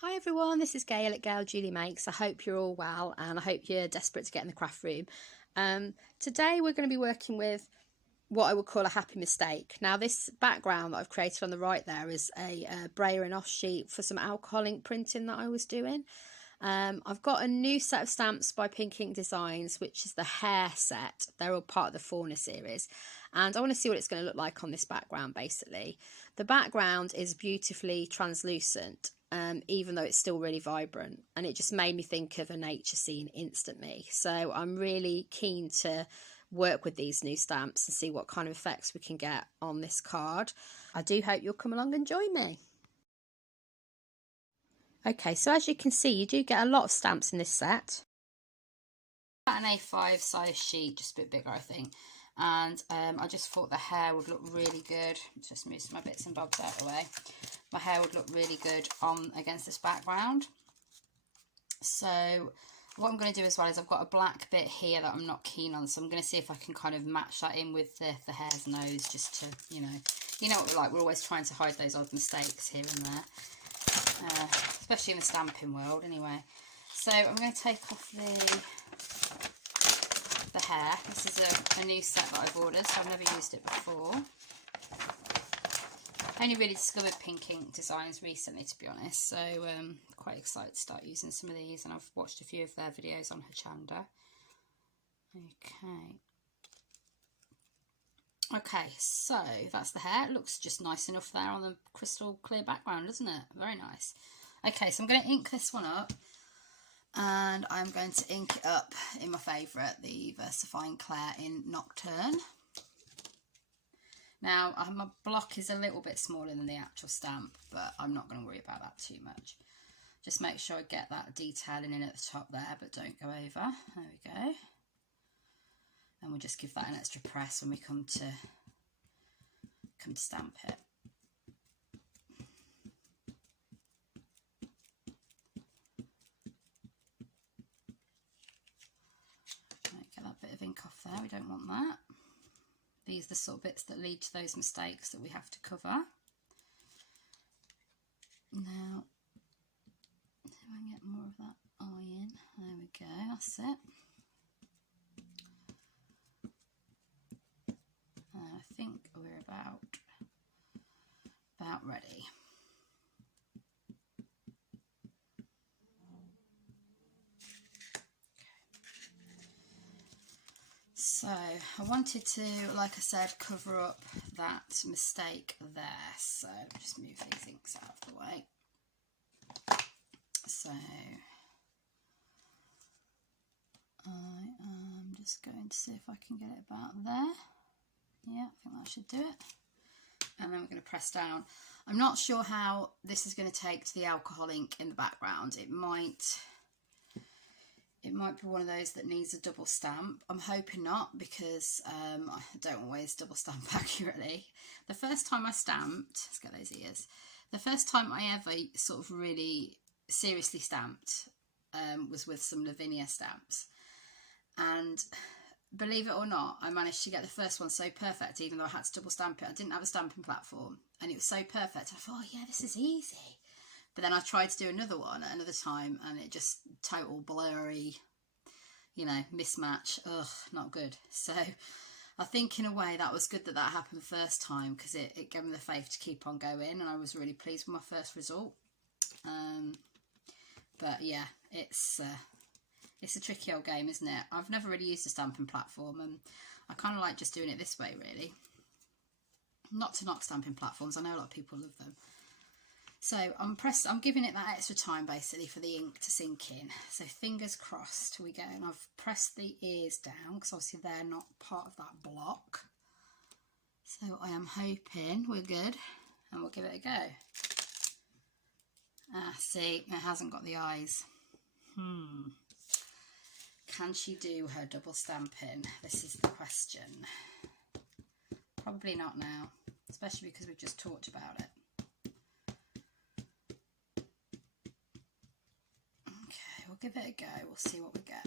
Hi everyone, this is Gail at Gail Julie Makes. I hope you're all well and I hope you're desperate to get in the craft room. Today we're going to be working with what I would call a happy mistake. Now this background that I've created on the right there is a brayering off sheet for some alcohol ink printing that I was doing. I've got a new set of stamps by Pink Ink Designs, which is the Hare set. They're all part of the Fauna series. And I want to see what it's going to look like on this background, basically. The background is beautifully translucent, even though it's still really vibrant. And it just made me think of a nature scene instantly. So I'm really keen to work with these new stamps and see what kind of effects we can get on this card. I do hope you'll come along and join me. Okay, so as you can see, you do get a lot of stamps in this set. About an A5 size sheet, just a bit bigger, I think. And I just thought the hair would look really good. Just move some of my bits and bobs out of the way. My hair would look really good on against this background. So what I'm going to do as well is I've got a black bit here that I'm not keen on. So I'm going to see if I can kind of match that in with the hare's nose, just to, you know what we're like. We're always trying to hide those odd mistakes here and there. Especially in the stamping world anyway. So I'm going to take off the hair. This is a new set that I've ordered, so I've never used it before. I only really discovered Pink Ink Designs recently, to be honest, so quite excited to start using some of these, and I've watched a few of their videos on her channel. Okay, so that's the hair. It looks just nice enough there on the crystal clear background, doesn't it? Very nice. Okay, so I'm going to ink this one up, and I'm going to ink it up in my favourite, the Versifying Claire in Nocturne. Now, my block is a little bit smaller than the actual stamp, but I'm not going to worry about that too much. Just make sure I get that detailing in at the top there, but don't go over. There we go. And we'll just give that an extra press when we come to stamp it. Right, get that bit of ink off there, we don't want that. These are the sort of bits that lead to those mistakes that we have to cover. Now, see if I can get more of that eye in. There we go, that's it. I think we're about ready. So I wanted to, like I said, cover up that mistake there. So just move these inks out of the way. So I am just going to see if I can get it about there. Yeah, I think that should do it. And then we're going to press down. I'm not sure how this is going to take to the alcohol ink in the background. It might be one of those that needs a double stamp. I'm hoping not, because I don't always double stamp accurately. The first time I stamped, let's get those ears. The first time I ever sort of really seriously stamped was with some Lavinia stamps. And believe it or not, I managed to get the first one so perfect, even though I had to double stamp it. I didn't have a stamping platform, and it was so perfect. I thought, oh yeah, this is easy. But then I tried to do another one at another time, and it just total blurry, mismatch. Ugh, not good. So I think in a way that was good that happened the first time, because it gave me the faith to keep on going, and I was really pleased with my first result. But yeah, it's a tricky old game, isn't it? I've never really used a stamping platform, and I kind of like just doing it this way, really. Not to knock stamping platforms, I know a lot of people love them. So I'm giving it that extra time, basically, for the ink to sink in. So fingers crossed we go. And I've pressed the ears down, because obviously they're not part of that block. So I am hoping we're good, and we'll give it a go. See, it hasn't got the eyes. Can she do her double stamping? This is the question. Probably not now, especially because we've just talked about it. Okay, we'll give it a go. We'll see what we get.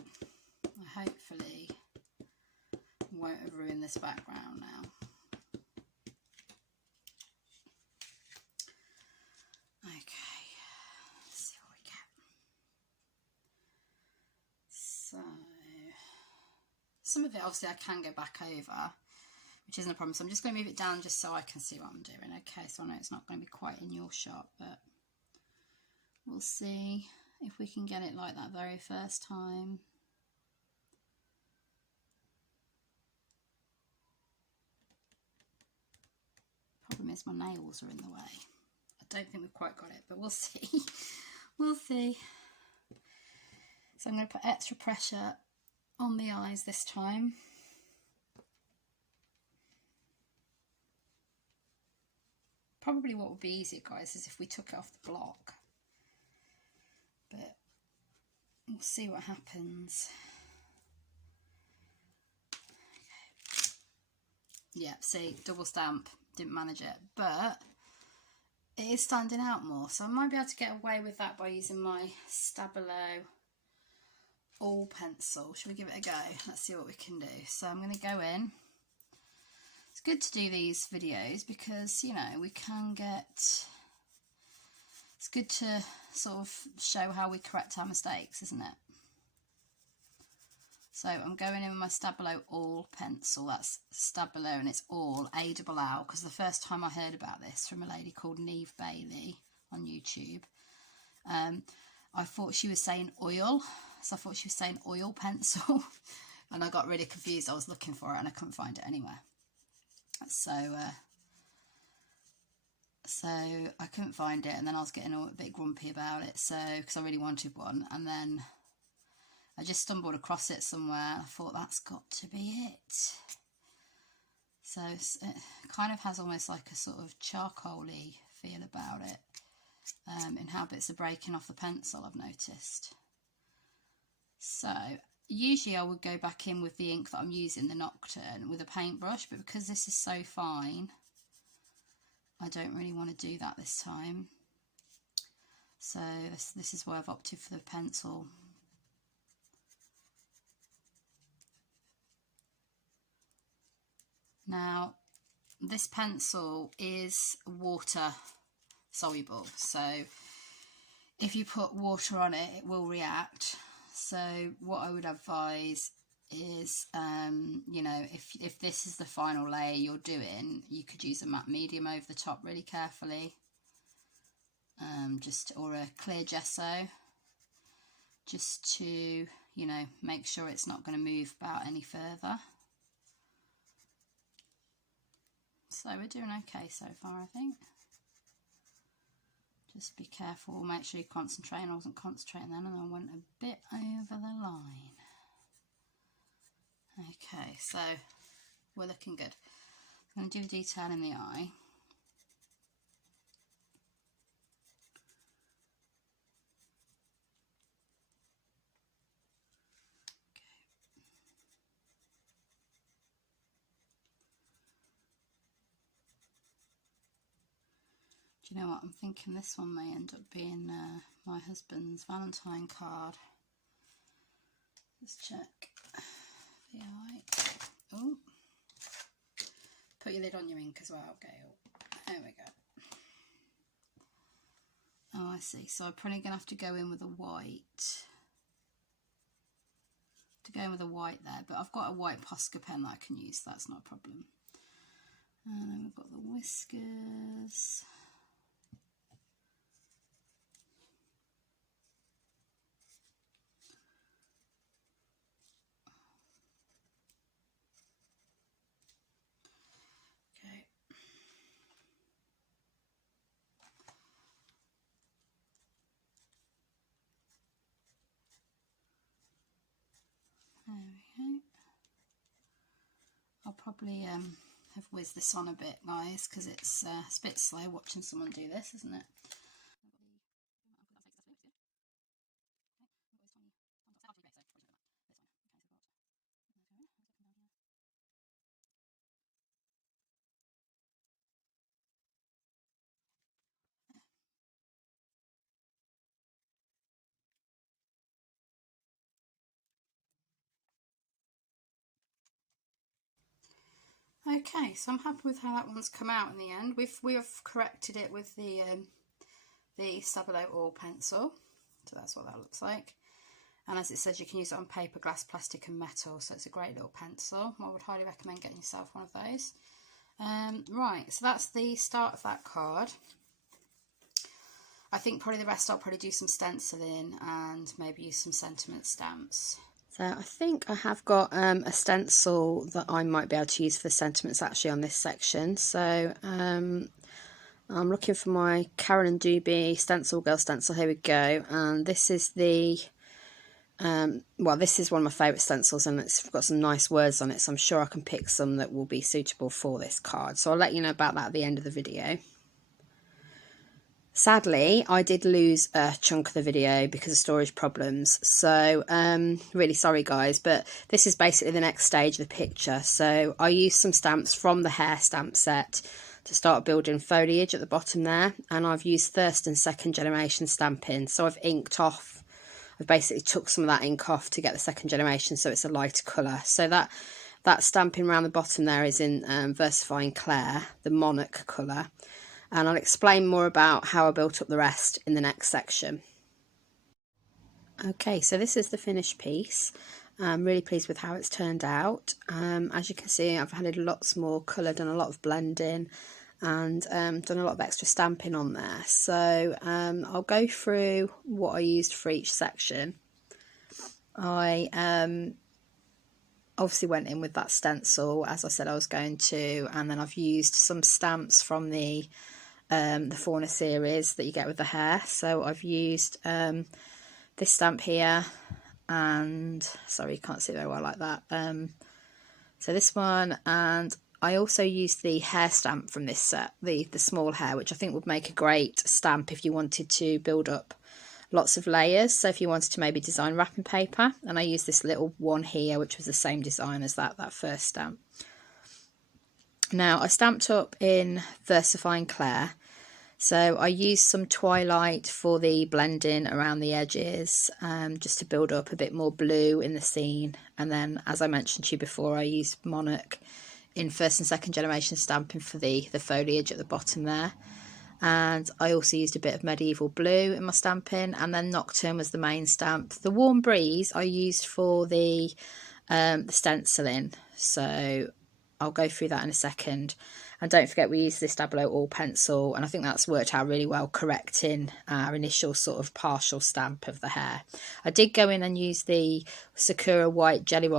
Hopefully won't have ruined this background now. Okay, let's see what Some of it obviously I can go back over, which isn't a problem. So I'm just going to move it down just so I can see what I'm doing. Okay, so I know it's not going to be quite in your shot, but we'll see if we can get it like that very first time. Problem is my nails are in the way. I don't think we've quite got it, but we'll see. We'll see. So I'm going to put extra pressure on the eyes this time. Probably what would be easier, guys, is if we took it off the block. But we'll see what happens. Okay. Yeah, see, double stamp. Didn't manage it, but it is standing out more, so I might be able to get away with that by using my Stabilo all pencil. Should we give it a go? Let's see what we can do. So I'm going to go in. It's good to do these videos because, you know, we can get, it's good to sort of show how we correct our mistakes, isn't it? So I'm going in with my Stabilo all pencil. That's Stabilo and it's all A-double-L, because the first time I heard about this from a lady called Neve Bailey on YouTube, I thought she was saying oil, so I thought she was saying oil pencil, and I got really confused. I was looking for it and I couldn't find it anywhere. So I couldn't find it, and then I was getting a bit grumpy about it, so because I really wanted one, and then I just stumbled across it somewhere. I thought that's got to be it. So it kind of has almost like a sort of charcoaly feel about it, in how bits are breaking off the pencil, I've noticed. So usually I would go back in with the ink that I'm using, the Nocturne, with a paintbrush, but because this is so fine, I don't really want to do that this time. So this is why I've opted for the pencil. Now, this pencil is water soluble, so if you put water on it, it will react. So what I would advise is, you know, if this is the final layer you're doing, you could use a matte medium over the top really carefully, or a clear gesso, just to, you know, make sure it's not going to move about any further. So we're doing okay so far, I think. Just be careful, make sure you concentrate. I wasn't concentrating then, and I went a bit over the line. Okay, so we're looking good. I'm going to do a detail in the eye. Do you know what, I'm thinking this one may end up being my husband's Valentine card. Let's check the eye. Oh, put your lid on your ink as well, Gail. There we go. Oh, I see. So I'm probably going to have to go in with a white. There, but I've got a white Posca pen that I can use, so that's not a problem. And then we've got the whiskers. There we go. I'll probably have whizzed this on a bit, guys, because it's a bit slow watching someone do this, isn't it? Okay, so I'm happy with how that one's come out in the end. We have corrected it with the Stabilo All pencil, so that's what that looks like. And as it says, you can use it on paper, glass, plastic and metal. So it's a great little pencil. I would highly recommend getting yourself one of those. Right, so that's the start of that card. I think probably the rest I'll probably do some stenciling and maybe use some sentiment stamps. So I think I have got a stencil that I might be able to use for the sentiments actually on this section. So I'm looking for my Karen Doobie Stencil Girl stencil. Here we go. And this is the well, this is one of my favourite stencils, and it's got some nice words on it, so I'm sure I can pick some that will be suitable for this card. So I'll let you know about that at the end of the video. Sadly, I did lose a chunk of the video because of storage problems, so really sorry guys, but this is basically the next stage of the picture. So I used some stamps from the Hare stamp set to start building foliage at the bottom there, and I've used first and second generation stamping. So I've inked off, I've basically took some of that ink off to get the second generation so it's a lighter colour. So that stamping around the bottom there is in Versifying Claire, the Monarch colour. And I'll explain more about how I built up the rest in the next section. Okay, so this is the finished piece. I'm really pleased with how it's turned out. As you can see, I've added lots more colour, done a lot of blending, and done a lot of extra stamping on there. So I'll go through what I used for each section. I obviously went in with that stencil, as I said I was going to, and then I've used some stamps from the Fauna series that you get with the Hare. So I've used this stamp here, and sorry you can't see very well like that. So this one, and I also used the Hare stamp from this set, the small Hare, which I think would make a great stamp if you wanted to build up lots of layers. So if you wanted to maybe design wrapping paper, and I used this little one here, which was the same design as that first stamp. Now I stamped up in Versifying Claire. So I used some Twilight for the blending around the edges, just to build up a bit more blue in the scene. And then, as I mentioned to you before, I used Monarch in first and second generation stamping for the foliage at the bottom there. And I also used a bit of Medieval Blue in my stamping, and then Nocturne was the main stamp. The Warm Breeze I used for the stenciling, so I'll go through that in a second. And don't forget we used this Stabilo All pencil, and I think that's worked out really well, correcting our initial sort of partial stamp of the Hare. I did go in and use the Sakura White Jelly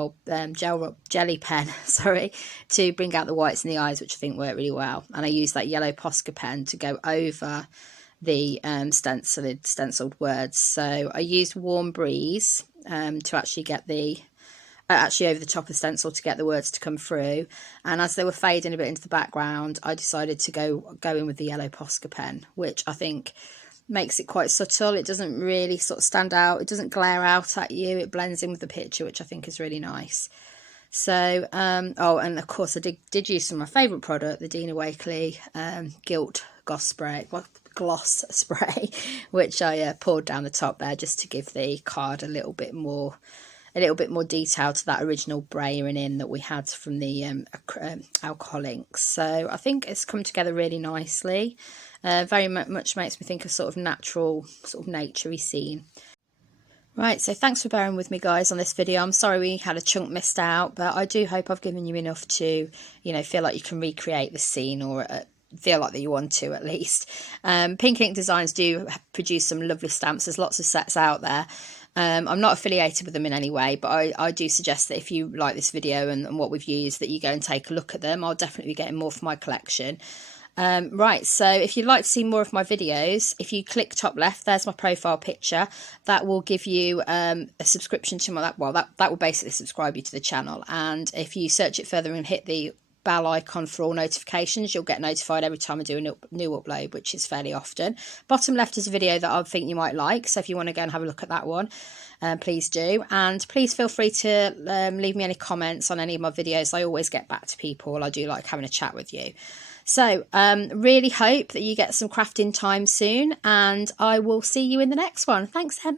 pen, sorry, to bring out the whites in the eyes, which I think worked really well. And I used that yellow Posca pen to go over the stenciled words. So I used Warm Breeze to actually get the over the top of the stencil to get the words to come through, and as they were fading a bit into the background, I decided to go in with the yellow Posca pen, which I think makes it quite subtle. It doesn't really sort of stand out, it doesn't glare out at you, it blends in with the picture, which I think is really nice. So oh, and of course I did use some of my favourite product, the Dina Wakley Gilt Gloss Spray, which I poured down the top there just to give the card a little bit more detail to that original brayering in that we had from the alcohol inks. So I think it's come together really nicely. Very much makes me think of sort of natural, sort of naturey scene. Right, so thanks for bearing with me guys on this video. I'm sorry we had a chunk missed out, but I do hope I've given you enough to, you know, feel like you can recreate the scene, or feel like that you want to at least. Pink Ink Designs do produce some lovely stamps. There's lots of sets out there. I'm not affiliated with them in any way, but I do suggest that if you like this video and what we've used, that you go and take a look at them. I'll definitely be getting more for my collection. Right, so if you'd like to see more of my videos, if you click top left, there's my profile picture. That will give you a subscription to my, that will basically subscribe you to the channel. And if you search it further and hit the bell icon for all notifications, you'll get notified every time I do a new upload, which is fairly often. Bottom left is a video that I think you might like, so if you want to go and have a look at that one, please do. And please feel free to leave me any comments on any of my videos. I always get back to people. I do like having a chat with you. So really hope that you get some crafting time soon, and I will see you in the next one. Thanks, Em.